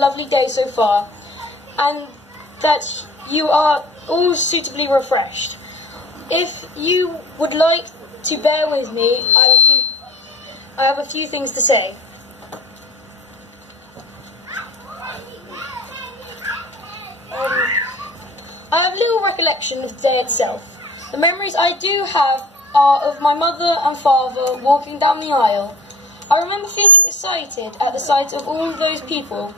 lovely day so far, and that you are all suitably refreshed. If you would like to bear with me, I have a few things to say. I have little recollection of the day itself. The memories I do have are of my mother and father walking down the aisle. I remember feeling excited at the sight of all those people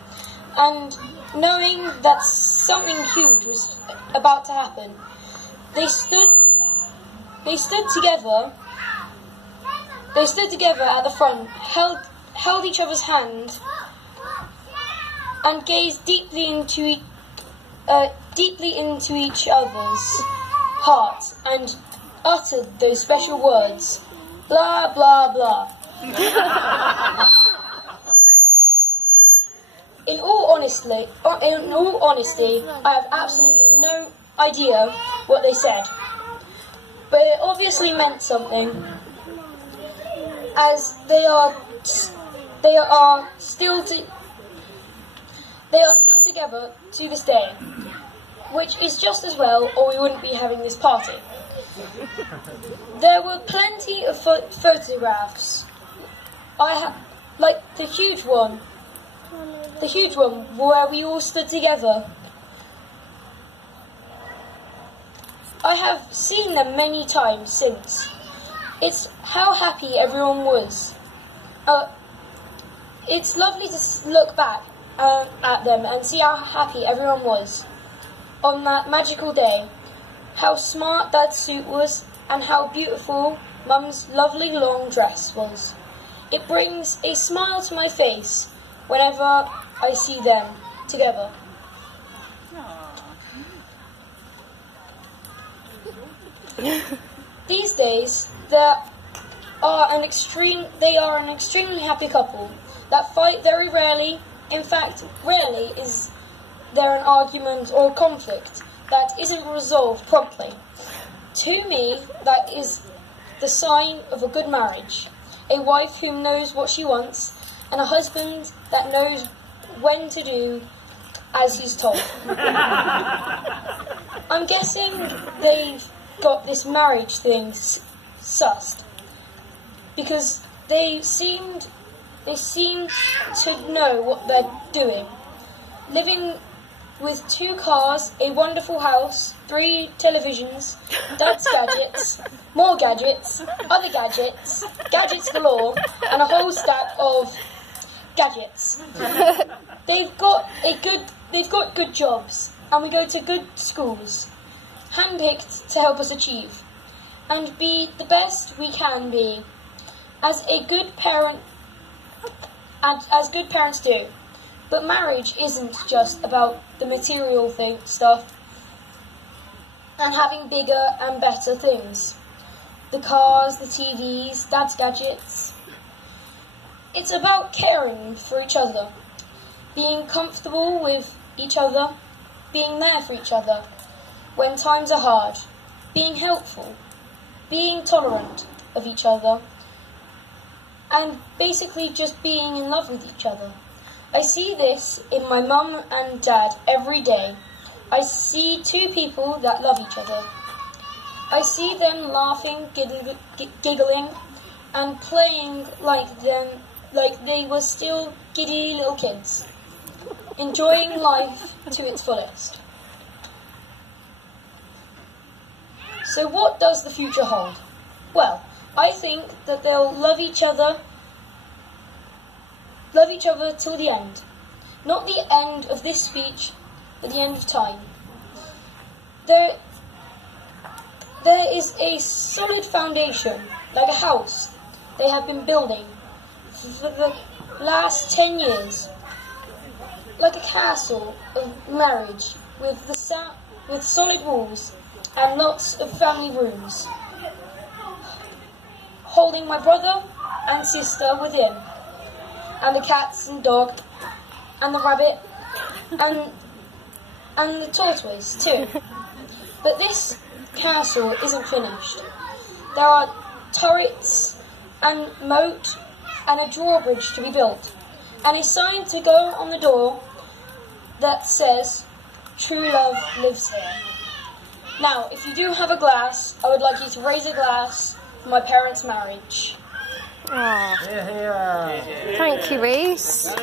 and knowing that something huge was about to happen. They stood together at the front, held each other's hand, and gazed deeply into each other's hearts and uttered those special words, blah, blah, blah. In all honesty, I have absolutely no idea what they said, but it obviously meant something, as they are still together to this day, which is just as well, or we wouldn't be having this party. There were plenty of photographs. Like the huge one where we all stood together. I have seen them many times since. It's how happy everyone was. It's lovely to look back at them and see how happy everyone was on that magical day. How smart Dad's suit was and how beautiful Mum's lovely long dress was. It brings a smile to my face whenever I see them together. These days, they are an extremely happy couple that fight very rarely. In fact, rarely is there an argument or conflict that isn't resolved promptly. To me, that is the sign of a good marriage. A wife who knows what she wants, and a husband that knows when to do as he's told. I'm guessing they've got this marriage thing sussed, because they seem to know what they're doing. Living with 2 cars, a wonderful house, 3 televisions, Dad's gadgets, more gadgets, other gadgets, gadgets galore, and a whole stack of gadgets. They've got good jobs, and we go to good schools, handpicked to help us achieve, and be the best we can be, as good parents do. But marriage isn't just about the material stuff and having bigger and better things. The cars, the TVs, Dad's gadgets. It's about caring for each other, being comfortable with each other, being there for each other when times are hard, being helpful, being tolerant of each other, and basically just being in love with each other. I see this in my mum and dad every day. I see 2 people that love each other. I see them laughing, giggling, and playing like they were still giddy little kids, enjoying life to its fullest. So what does the future hold? Well, I think that they'll love each other till the end. Not the end of this speech, but the end of time. There is a solid foundation, like a house, they have been building for the last 10 years. Like a castle of marriage with solid walls and lots of family rooms, holding my brother and sister within, and the cats and dog, and the rabbit, and the tortoise too. But this castle isn't finished. There are turrets and moat and a drawbridge to be built, and a sign to go on the door that says, "True love lives here." Now, if you do have a glass, I would like you to raise a glass for my parents' marriage. Thank you, Rhys.